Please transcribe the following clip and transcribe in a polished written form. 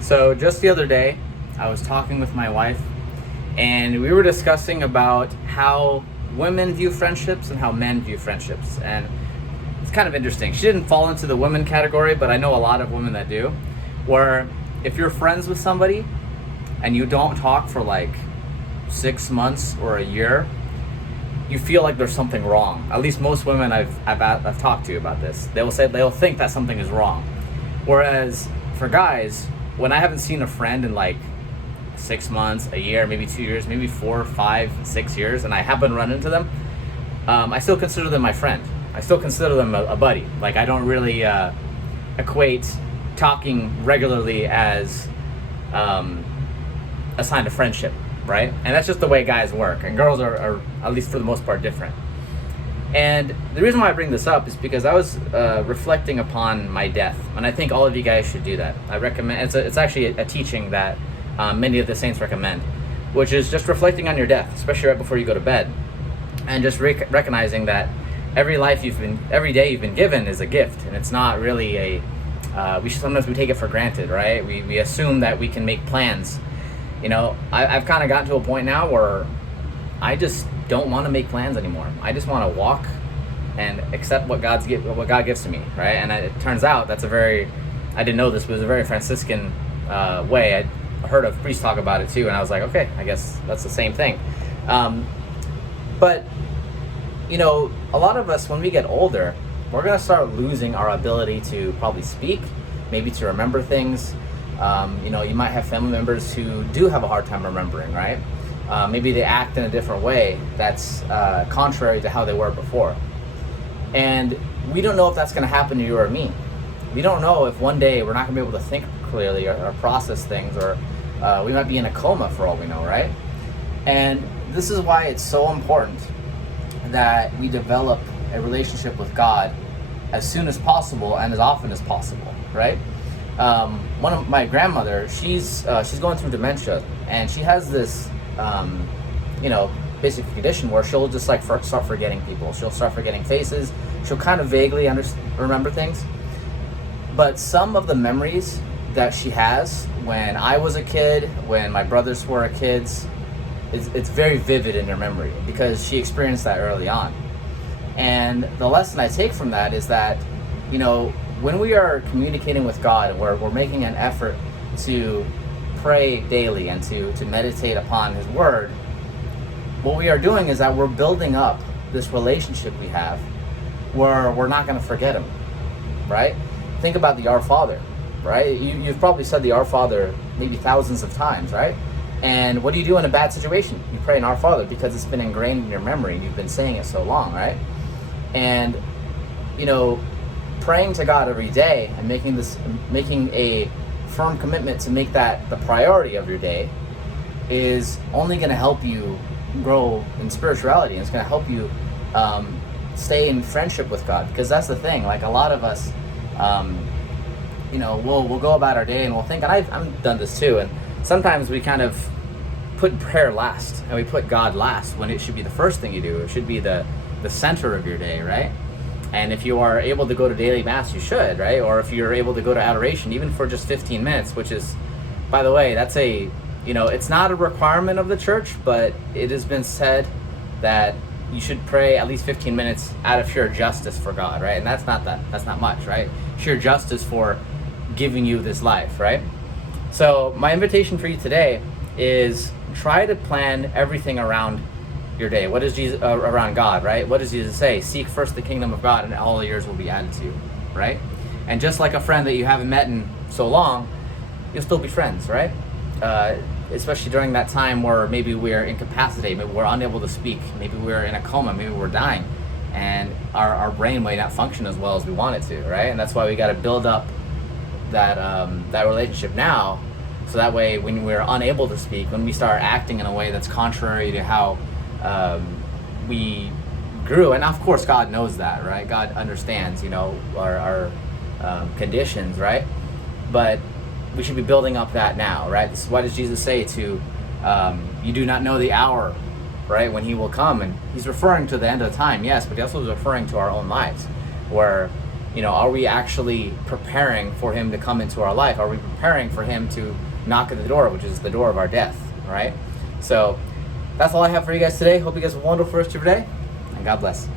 So just the other day, I was talking with my wife, and we were discussing about how women view friendships and how men view friendships. And it's kind of interesting. She didn't fall into the women category, but I know a lot of women that do, where if you're friends with somebody and you don't talk for like 6 months or a year, you feel like there's something wrong. At least most women I've talked to about this, they'll think that something is wrong. Whereas for guys, when I haven't seen a friend in like 6 months, a year, maybe 2 years, maybe 4, 5, 6 years, and I happen to run into them, I still consider them my friend. I still consider them a buddy. Like, I don't really equate talking regularly as a sign of friendship, right? And that's just the way guys work, and girls are at least for the most part different. And the reason why I bring this up is because I was reflecting upon my death, and I think all of you guys should do that. I recommend, it's actually a teaching that many of the saints recommend, which is just reflecting on your death, especially right before you go to bed, and just recognizing that every day you've been given is a gift, and it's not really sometimes we take it for granted, right? We assume that we can make plans. You know, I've kind of gotten to a point now where I just don't want to make plans anymore. I just want to walk and accept what God gives to me, right? And it turns out I didn't know this, but it was a very Franciscan way. I heard a priest talk about it too, and I was like, okay, I guess that's the same thing. But, you know, a lot of us, when we get older, we're going to start losing our ability to probably speak, maybe to remember things. You know, you might have family members who do have a hard time remembering, right? Maybe they act in a different way that's contrary to how they were before. And we don't know if that's going to happen to you or me. We don't know if one day we're not going to be able to think clearly or process things, or we might be in a coma for all we know, right? And this is why it's so important that we develop a relationship with God as soon as possible and as often as possible, right? One of my grandmother, she's going through dementia, and she has this basic condition where she'll just like start forgetting people. She'll start forgetting faces. She'll kind of vaguely remember things. But some of the memories that she has when I was a kid, when my brothers were kids, it's very vivid in her memory because she experienced that early on. And the lesson I take from that is that, you know, when we are communicating with God and we're making an effort to pray daily and to meditate upon His Word, what we are doing is that we're building up this relationship we have where we're not going to forget Him, right? Think about the Our Father, right? You've probably said the Our Father maybe thousands of times, right? And what do you do in a bad situation? You pray an Our Father because it's been ingrained in your memory and you've been saying it so long, right? And, you know, praying to God every day and making a firm commitment to make that the priority of your day is only going to help you grow in spirituality, and it's going to help you stay in friendship with God. Because that's the thing, like a lot of us, we'll go about our day and we'll think, and I've done this too, and sometimes we kind of put prayer last and we put God last when it should be the first thing you do. It should be the center of your day, right? And if you are able to go to daily mass, you should, right? Or if you're able to go to adoration, even for just 15 minutes, which is, by the way, that's it's not a requirement of the church, but it has been said that you should pray at least 15 minutes out of sheer justice for God, right? And that's not much, right? Sheer justice for giving you this life, right? So my invitation for you today is try to plan everything around your day. What is Jesus around God, right? What does Jesus say? Seek first the kingdom of God and all yours will be added to you, right? And just like a friend that you haven't met in so long, you'll still be friends, right? Especially during that time where maybe we're incapacitated, maybe we're unable to speak, maybe we're in a coma, maybe we're dying, and our brain may not function as well as we want it to, right? And that's why we got to build up that relationship now, so that way when we're unable to speak, when we start acting in a way that's contrary to how we grew, and of course God knows that, right? God understands, our conditions, right? But we should be building up that now, right? This is, what does Jesus say to you do not know the hour, right, when He will come? And He's referring to the end of time, yes, but He also is referring to our own lives, where are we actually preparing for him to come into our life? Are we preparing for him to knock at the door, which is the door of our death, right? So that's all I have for you guys today. Hope you guys have a wonderful rest of your day, and God bless.